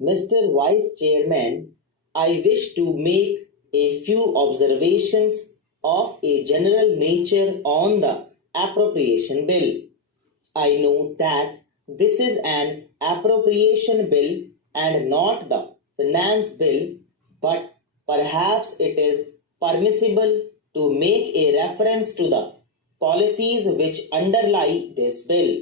Mr. Vice Chairman, I wish to make a few observations of a general nature on the appropriation bill. I know that this is an appropriation bill and not the finance bill, but perhaps it is permissible to make a reference to the policies which underlie this bill.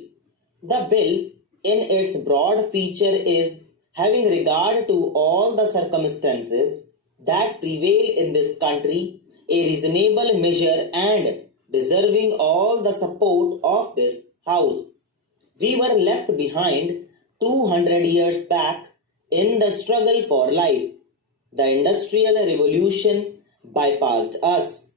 The bill, in its broad feature, is having regard to all the circumstances that prevail in this country, a reasonable measure and deserving all the support of this House. We were left behind 200 years back in the struggle for life. The Industrial Revolution bypassed us.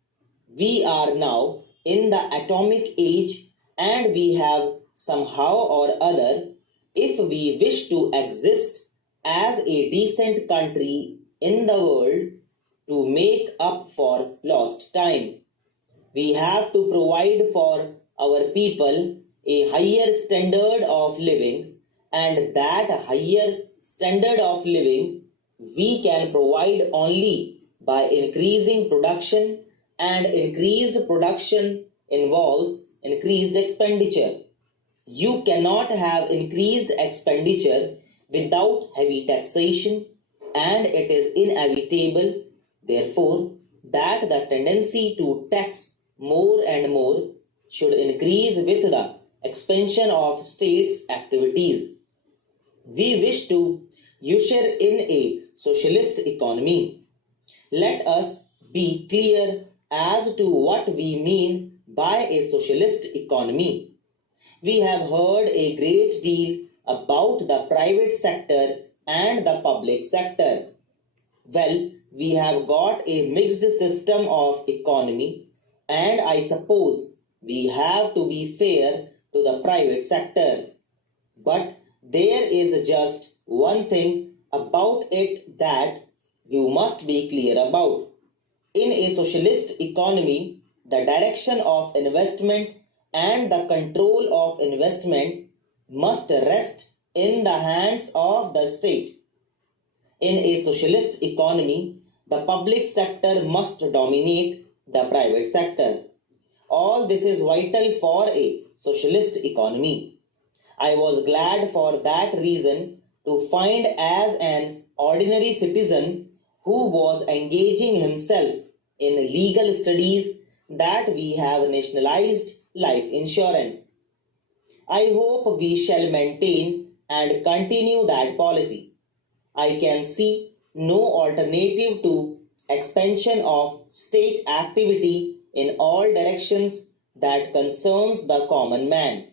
We are now in the atomic age and we have somehow or other, if we wish to exist as a decent country in the world, to make up for lost time. We have to provide for our people a higher standard of living, and that higher standard of living we can provide only by increasing production, and increased production involves increased expenditure. You cannot have increased expenditure without heavy taxation, and it is inevitable, therefore, that the tendency to tax more and more should increase with the expansion of states' activities. We wish to usher in a socialist economy. Let us be clear as to what we mean by a socialist economy. We have heard a great deal about the private sector and the public sector. Well, we have got a mixed system of economy, and I suppose we have to be fair to the private sector. But there is just one thing about it that you must be clear about. In a socialist economy, the direction of investment and the control of investment must rest in the hands of the state. In a socialist economy, the public sector must dominate the private sector. All this is vital for a socialist economy. I was glad for that reason to find as an ordinary citizen who was engaging himself in legal studies that we have nationalized life insurance. I hope we shall maintain and continue that policy. I can see no alternative to expansion of state activity in all directions that concerns the common man.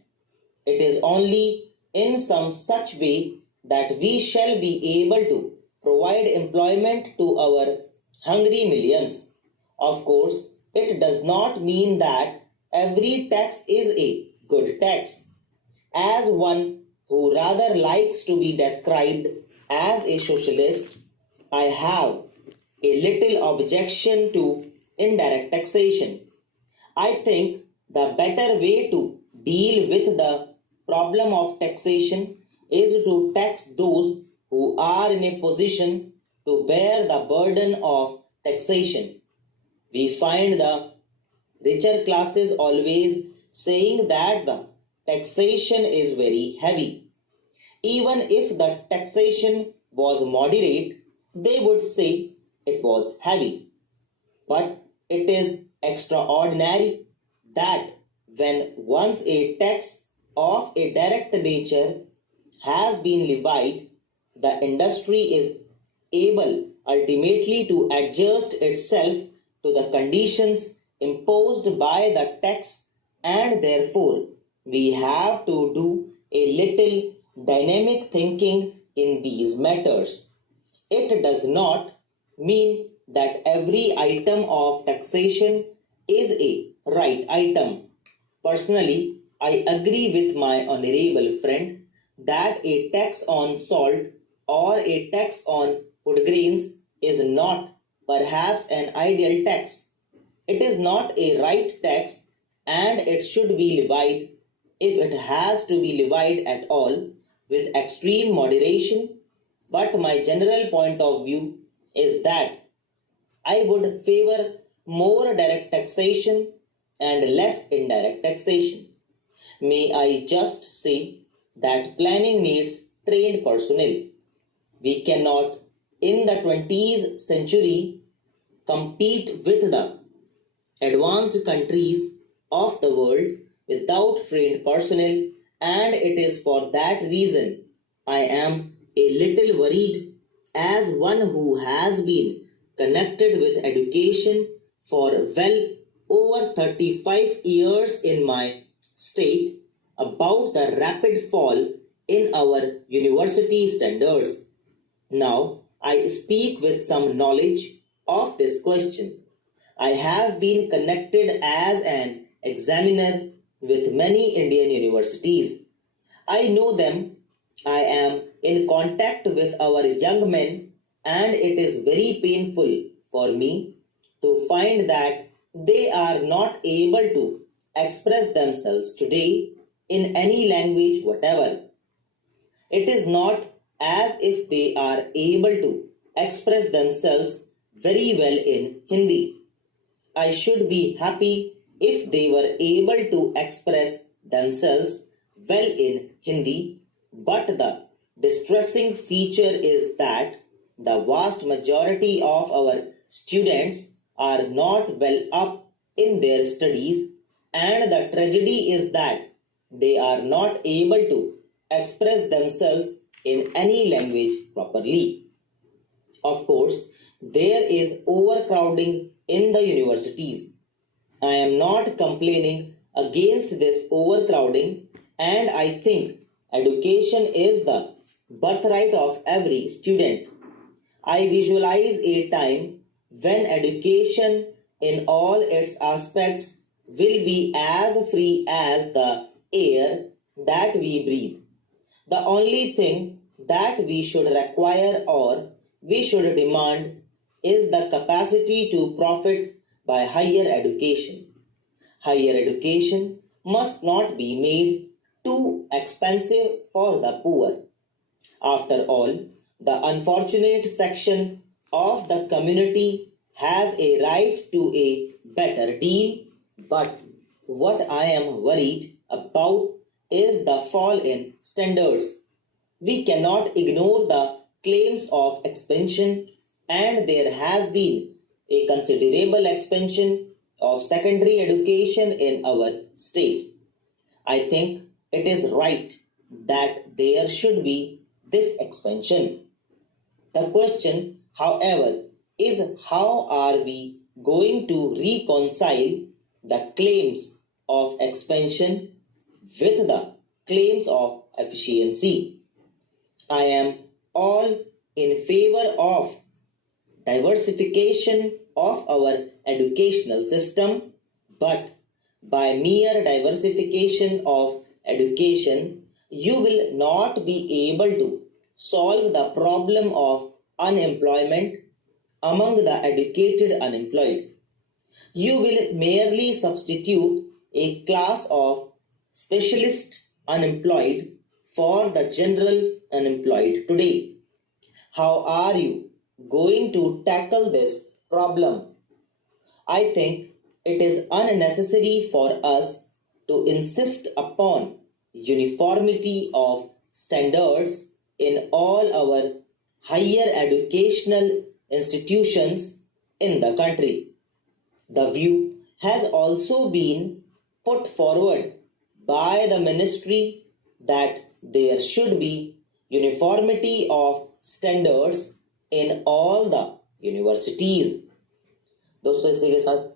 It is only in some such way that we shall be able to provide employment to our hungry millions. Of course, it does not mean that every tax is a good tax. As one who rather likes to be described as a socialist, I have a little objection to indirect taxation. I think the better way to deal with the problem of taxation is to tax those who are in a position to bear the burden of taxation. We find the richer classes always saying that the taxation is very heavy. Even if the taxation was moderate, they would say it was heavy. But it is extraordinary that when once a tax of a direct nature has been levied, the industry is able ultimately to adjust itself to the conditions imposed by the tax, and therefore we have to do a little dynamic thinking in these matters. It does not mean that every item of taxation is a right item. Personally, I agree with my honorable friend that a tax on salt or a tax on food grains is not perhaps an ideal tax. It is not a right tax, and it should be levied, if it has to be levied at all, with extreme moderation. but my general point of view is that I would favor more direct taxation and less indirect taxation. May I just say that planning needs trained personnel. We cannot, in the 20th century, compete with the advanced countries of the world without trained personnel, and it is for that reason I am a little worried, as one who has been connected with education for well over 35 years in my state, about the rapid fall in our university standards. Now I speak with some knowledge of this question. I have been connected as an examiner with many Indian universities. I know them. I am in contact with our young men, and it is very painful for me to find that they are not able to express themselves today in any language whatever. It is not as if they are able to express themselves very well in Hindi. I should be happy if they were able to express themselves well in Hindi, but the distressing feature is that the vast majority of our students are not well up in their studies, and the tragedy is that they are not able to express themselves in any language properly. Of course, there is overcrowding in the universities. I am not complaining against this overcrowding, and I think education is the birthright of every student. I visualize a time when education in all its aspects will be as free as the air that we breathe. The only thing that we should require or we should demand is the capacity to profit by higher education. Higher education must not be made too expensive for the poor. After all, the unfortunate section of the community has a right to a better deal, but what I am worried about is the fall in standards. We cannot ignore the claims of expansion, and there has been a considerable expansion of secondary education in our state. I think it is right that there should be this expansion. The question, however, is how are we going to reconcile the claims of expansion with the claims of efficiency? I am all in favor of diversification of our educational system, but by mere diversification of education, you will not be able to solve the problem of unemployment among the educated unemployed. You will merely substitute a class of specialist unemployed for the general unemployed today. How are you going to tackle this problem? I think it is unnecessary for us to insist upon uniformity of standards in all our higher educational institutions in the country. The view has also been put forward by the ministry that there should be uniformity of standards in all the universities. दोस्तों इसी के साथ